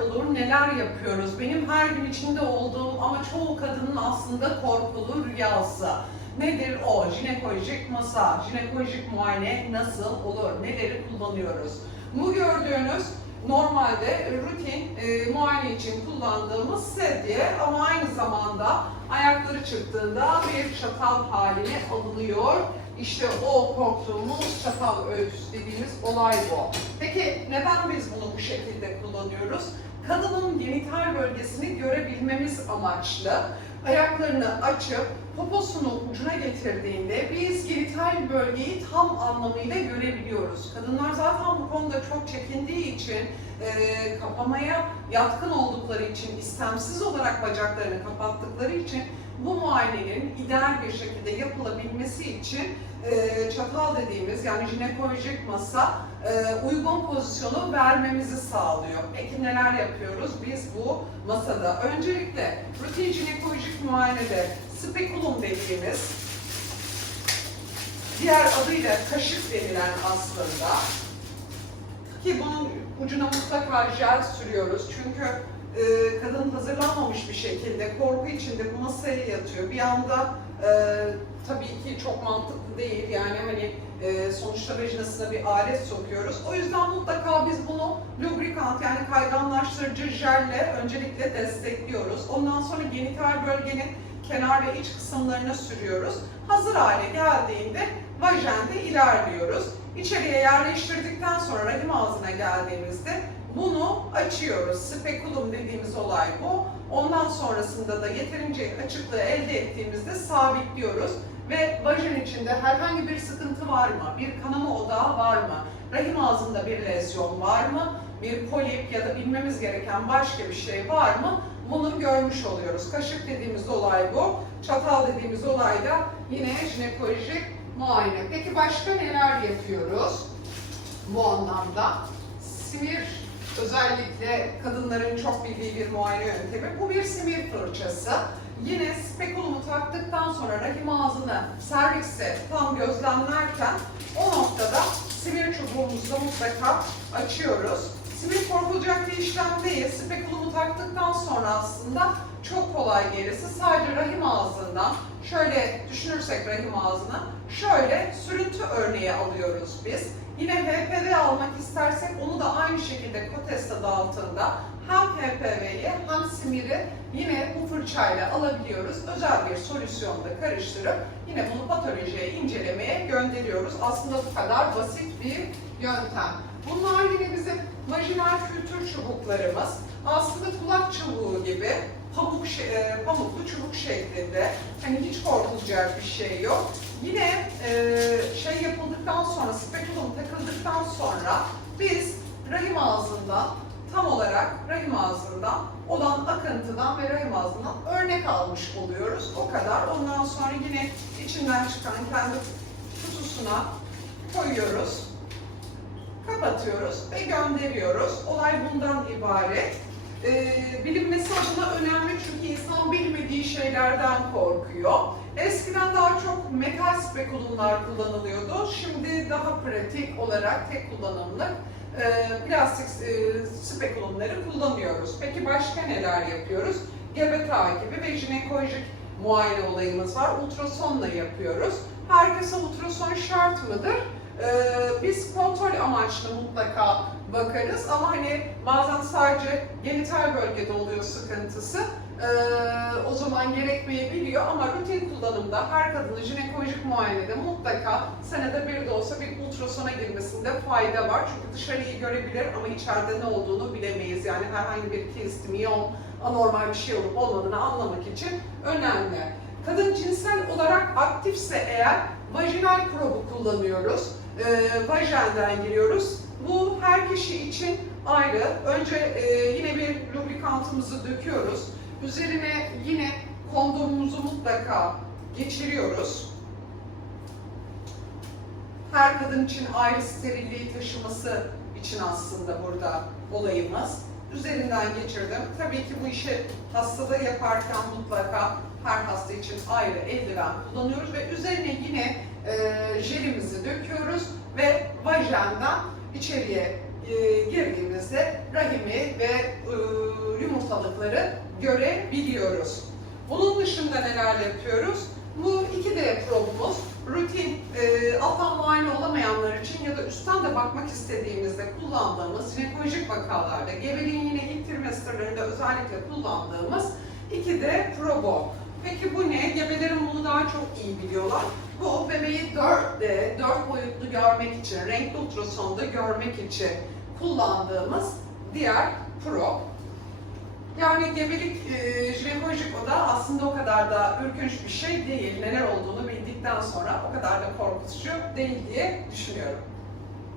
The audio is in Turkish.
olur, neler yapıyoruz? Benim her gün içinde olduğum ama çoğu kadının aslında korkulu rüyası. Nedir o? Jinekolojik masa, jinekolojik muayene nasıl olur? Neleri kullanıyoruz? Bu gördüğünüz normalde rutin e, muayene için kullandığımız sedye ama aynı zamanda ayakları çıktığında bir çatal haline alınıyor. İşte o korktuğumuz çatal öğütüsü dediğimiz olay bu. Peki neden biz bunu bu şekilde kullanıyoruz? Kadının genital bölgesini görebilmemiz amaçlı ayaklarını açıp poposunu ucuna getirdiğinde biz genital bölgeyi tam anlamıyla görebiliyoruz. Kadınlar zaten bu konuda çok çekindiği için, e, kapamaya yatkın oldukları için, istemsiz olarak bacaklarını kapattıkları için bu muayenenin ideal bir şekilde yapılabilmesi için e, çatal dediğimiz yani jinekolojik masa e, uygun pozisyonu vermemizi sağlıyor. Peki neler yapıyoruz biz bu masada? Öncelikle rutin jinekolojik muayenede spekulum dediğimiz diğer adıyla kaşık denilen aslında ki bunun ucuna mutlaka jel sürüyoruz çünkü e, kadın hazırlanmamış bir şekilde korku içinde bu masaya yatıyor. Bir anda e, tabii ki çok mantıklı değil yani hani e, sonuçta vajinasına bir alet sokuyoruz. O yüzden mutlaka biz bunu lubrikant yani kayganlaştırıcı jelle öncelikle destekliyoruz. Ondan sonra genital bölgenin kenar ve iç kısımlarına sürüyoruz. Hazır hale geldiğinde vajende ilerliyoruz. İçeriye yerleştirdikten sonra rahim ağzına geldiğimizde bunu açıyoruz. Spekulum dediğimiz olay bu. Ondan sonrasında da yeterince açıklığı elde ettiğimizde sabitliyoruz. Ve vajin içinde herhangi bir sıkıntı var mı? Bir kanama odağı var mı? Rahim ağzında bir lezyon var mı? Bir polip ya da bilmemiz gereken başka bir şey var mı? Bunu görmüş oluyoruz. Kaşık dediğimiz olay bu. Çatal dediğimiz olay da yine jinekolojik muayene. Peki başka neler yapıyoruz bu anlamda? Simir özellikle kadınların çok bildiği bir muayene yöntemi. Bu bir simir fırçası. Yine spekulumu taktıktan sonra rahim ağzını servikse tam gözlemlerken o noktada simir çubuğumuzu mutlaka açıyoruz. Simir korkulacak bir işlem değil. Spekulumu taktıktan sonra aslında çok kolay gerisi. Sadece rahim ağzından şöyle düşünürsek rahim ağzına şöyle sürüntü örneği alıyoruz biz. Yine HPV almak istersek onu da aynı şekilde kotes adı altında hem HPV'yi hem simiri yine bu fırçayla alabiliyoruz. Özel bir solüsyonda karıştırıp yine bunu patolojiye incelemeye gönderiyoruz. Aslında bu kadar basit bir yöntem. Bunlar yine bizim vajinal kültür çubuklarımız. Aslında kulak çubuğu gibi pamuk e, pamuklu çubuk şeklinde. Hani hiç korkulacak bir şey yok. Yine e, şey yapıldıktan sonra, spekulum takıldıktan sonra biz rahim ağzından tam olarak rahim ağzından olan akıntıdan ve rahim ağzından örnek almış oluyoruz. O kadar. Ondan sonra yine içinden çıkan kendi kutusuna koyuyoruz. Kapatıyoruz ve gönderiyoruz. Olay bundan ibaret. Ee, bilinmesi adına önemli çünkü insan bilmediği şeylerden korkuyor. Eskiden daha çok metal spekulumlar kullanılıyordu. Şimdi daha pratik olarak tek kullanımlık plastik e, spekulumları kullanıyoruz. Peki başka neler yapıyoruz? Gebe takibi ve jinekolojik muayene olayımız var. Ultrasonla yapıyoruz. Herkese ultrason şart mıdır? Ee, biz kontrol amaçlı mutlaka bakarız ama hani bazen sadece genital bölgede oluyor sıkıntısı. Ee, o zaman gerekmeyebiliyor ama rutin kullanımda her kadının jinekolojik muayenede mutlaka senede bir de olsa bir ultrasona girmesinde fayda var. Çünkü dışarıyı görebilir ama içeride ne olduğunu bilemeyiz. Yani herhangi bir kist, miyon, anormal bir şey olup olmadığını anlamak için önemli. Kadın cinsel olarak aktifse eğer vajinal probu kullanıyoruz. Ee, vajenden giriyoruz. Bu her kişi için ayrı. Önce e, yine bir lubrikantımızı döküyoruz. Üzerine yine kondomumuzu mutlaka geçiriyoruz. Her kadın için ayrı sterilliği taşıması için aslında burada olayımız. Üzerinden geçirdim. Tabii ki bu işi hastada yaparken mutlaka her hasta için ayrı eldiven kullanıyoruz ve üzerine yine e, jelimizi döküyoruz ve vajenden içeriye e, girdiğimizde rahimi ve e, yumurtalıkları görebiliyoruz. Bunun dışında neler yapıyoruz? Bu 2D probumuz rutin, e, alttan muayene olamayanlar için ya da üstten de bakmak istediğimizde kullandığımız jinekolojik vakalarda, gebeliğin yine ilk trimesterlarında özellikle kullandığımız 2D probo. Peki bu ne? Gebelerin bunu daha çok iyi biliyorlar. Bu bebeği 4D, 4 boyutlu görmek için, renkli ultrasonda görmek için kullandığımız diğer pro. Yani gebelik e, jinekolojik oda aslında o kadar da ürkünç bir şey değil. Neler olduğunu bildikten sonra o kadar da korkutucu değil diye düşünüyorum.